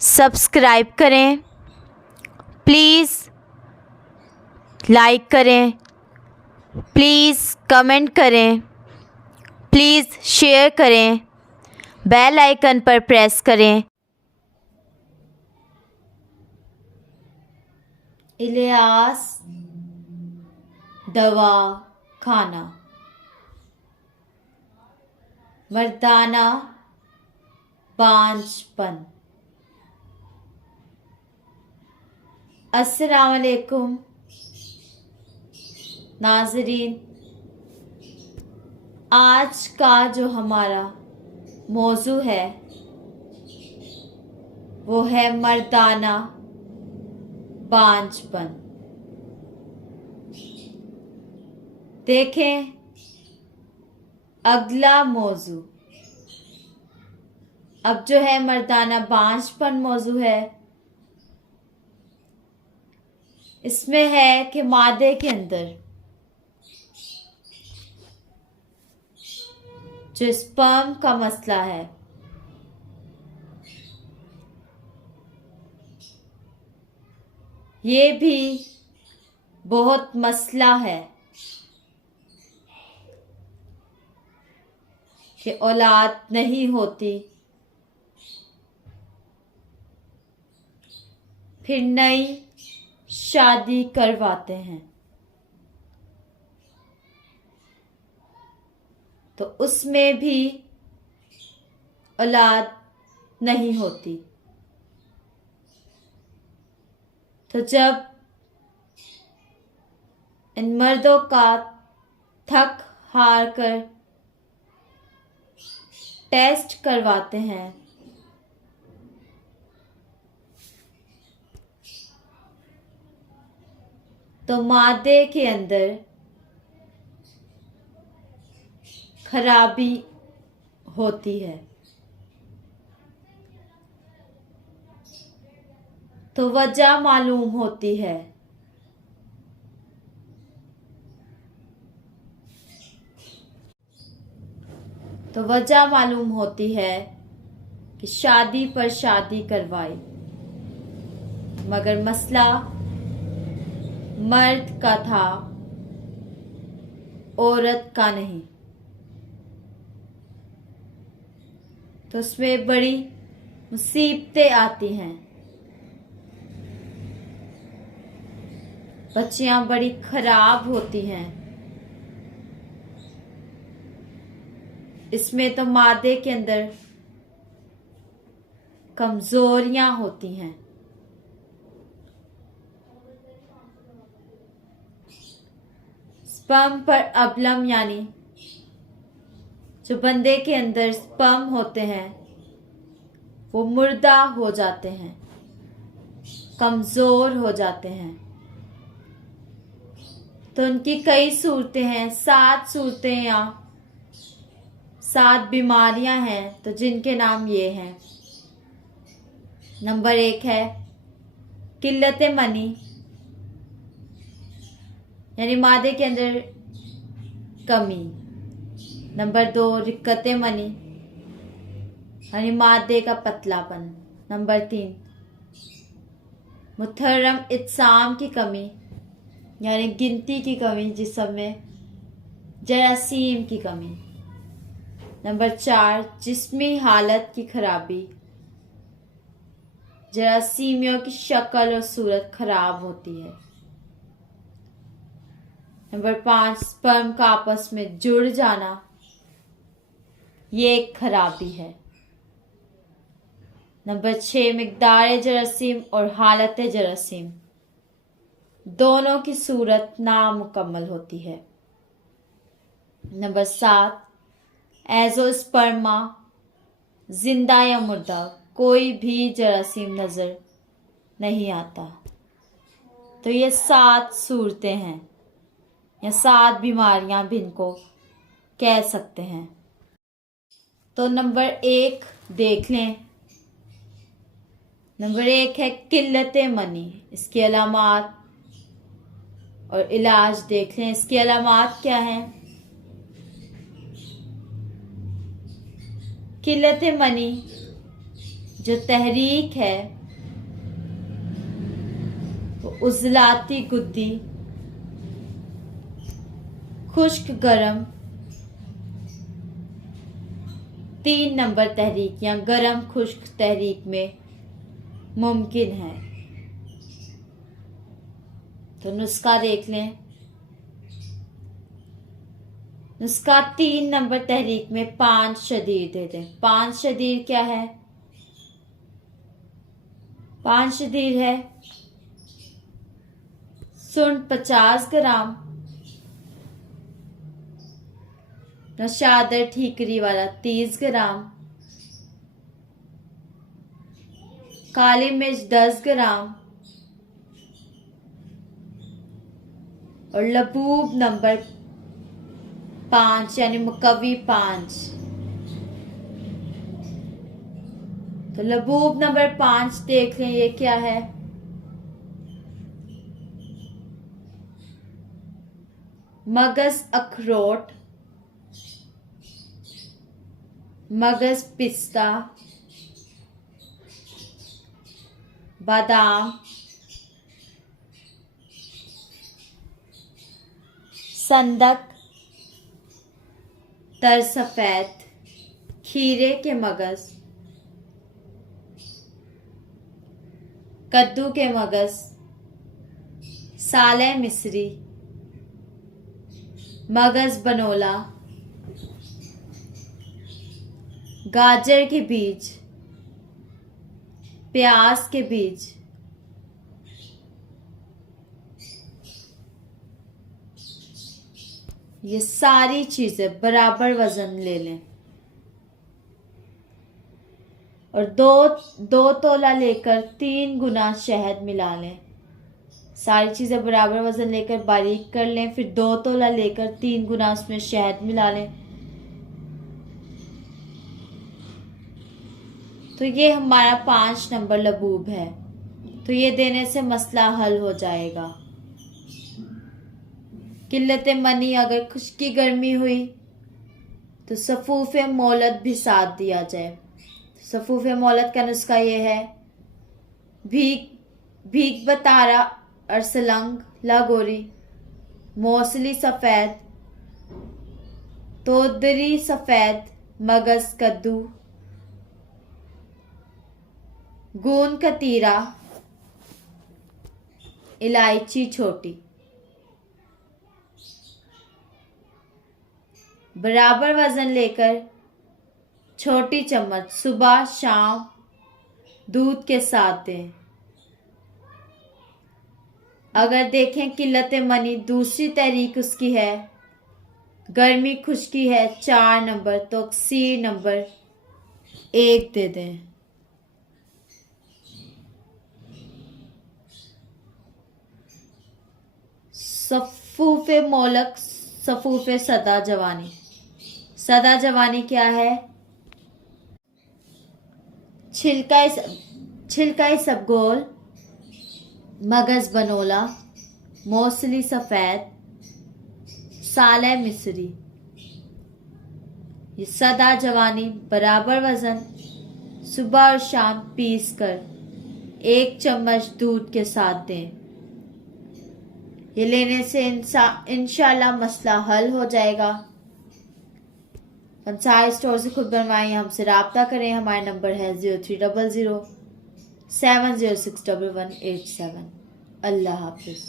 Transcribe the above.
Subscribe करें, please like करें, please comment करें, प्लीज़ शेयर करें, बेल आइकन पर प्रेस करें। इलियास दवा खाना, मर्दाना बांझपन। अस्सलाम वालेकुम नाज़रीन, आज का जो हमारा मौजू है वो है मर्दाना बांझपन। देखें अगला मौजू। अब जो है मर्दाना बांझपन मौजू है, इसमें है कि मादे के अंदर जो स्पर्म का मसला है, ये भी बहुत मसला है कि औलाद नहीं होती, फिर नई शादी करवाते हैं तो उसमें भी औलाद नहीं होती। तो जब इन मर्दों का थक हार कर टेस्ट करवाते हैं तो मादे के अंदर खराबी होती है। तो वजह मालूम होती है। तो वजह मालूम होती है कि शादी पर शादी करवाई, मगर मसला मर्द का था, औरत का नहीं। तो उसमें बड़ी मुसीबतें आती हैं, बच्चियां बड़ी खराब होती हैं। इसमें तो मादे के अंदर कमजोरियां होती हैं। स्पर्म पर अबलम यानी जो बंदे के अंदर स्पर्म होते हैं वो मुर्दा हो जाते हैं, कमजोर हो जाते हैं। तो उनकी कई सूरतें हैं, 7 सूरतें या 7 बीमारियां हैं, तो जिनके नाम ये हैं। नंबर 1 है किल्लत मनी, यानी मादे के अंदर कमी। नंबर 2 रिक्कत मनी, यानी मादे का पतलापन। नंबर 3 मुहर्रम इत्साम की कमी, यानी गिनती की कमी, जिस्म में जरासीम की कमी। नंबर 4 जिस्मी हालत की खराबी, जरासीमियों की शक्ल और सूरत खराब होती है। नंबर 5 स्पर्म का आपस में जुड़ जाना, ये एक खराबी है। नंबर 6 मिकदार जरासीम और हालत जरासीम, दोनों की सूरत नामुकम्मल होती है। नंबर 7 एजोस्पर्मा, जिंदा या मुर्दा कोई भी जरासीम नजर नहीं आता। तो ये 7 सूरतें हैं या 7 बीमारियां भी इनको कह सकते हैं। तो नंबर 1 देख लें। नंबर 1 है किल्लत मनी, इसकी अलामात और इलाज देख लें। इसकी अलामात क्या हैं? किल्लत मनी जो तहरीक है वो उजलाती गुद्दी, खुश्क गरम, 3 नंबर तहरीक या गरम खुश्क तहरीक में मुमकिन है। तो नुस्खा देख लें। नुस्खा 3 नंबर तहरीक में 5 शदीर दे दें। 5 शदीर क्या है? 5 शदीर है सुंठ 50 ग्राम, नशादर ठीकरी वाला 30 ग्राम, काली मिर्च 10 ग्राम और लबूब नंबर 5 यानी मुकव्वी 5। तो लबूब नंबर 5 देख लें, ये क्या है? मगज अखरोट, मगज पिस्ता, बादाम, संदक, तर सफेद, खीरे के मगज, कद्दू के मगज, साले मिस्री, मगज बनोला, गाजर के बीज, प्याज के बीज, ये सारी चीजें बराबर वजन ले लें और दो तोला लेकर 3 गुना शहद मिला लें। सारी चीजें बराबर वजन लेकर बारीक कर लें, फिर 2 तोला लेकर 3 गुना उसमें शहद मिला लें। तो ये हमारा 5 नंबर लबूब है। तो ये देने से मसला हल हो जाएगा। किल्लत मनी अगर खुश्की गर्मी हुई तो सफूफ मोलत भी साथ दिया जाए। सफूफ मोलत का नुस्खा ये है: भीग बतारा अरसलंग लागोरी, मौसली सफ़ेद, तोदरी सफ़ेद, मगज कद्दू, गूंद कतीरा, इलायची छोटी। बराबर वजन लेकर छोटी चम्मच सुबह शाम दूध के साथ दें। अगर देखें किल्लत मनी दूसरी तहरीक उसकी है, गर्मी खुश्की है 4 नंबर, तो अक्सीर नंबर 1 दे दें। सफूफे मोलक, सफूफे सदा जवानी। सदा जवानी क्या है? छिलका इसबगोल, मगज बनोला, मौसली सफ़ेद, साले मिस्री। ये सदा जवानी बराबर वजन सुबह और शाम पीस कर 1 चम्मच दूध के साथ दें। ये लेने से इंशाल्लाह मसला हल हो जाएगा। पंसार स्टोर से खुद बनवाएं, हमसे राब्ता करें। हमारा नंबर है 0300 7061187। अल्लाह हाफिज़।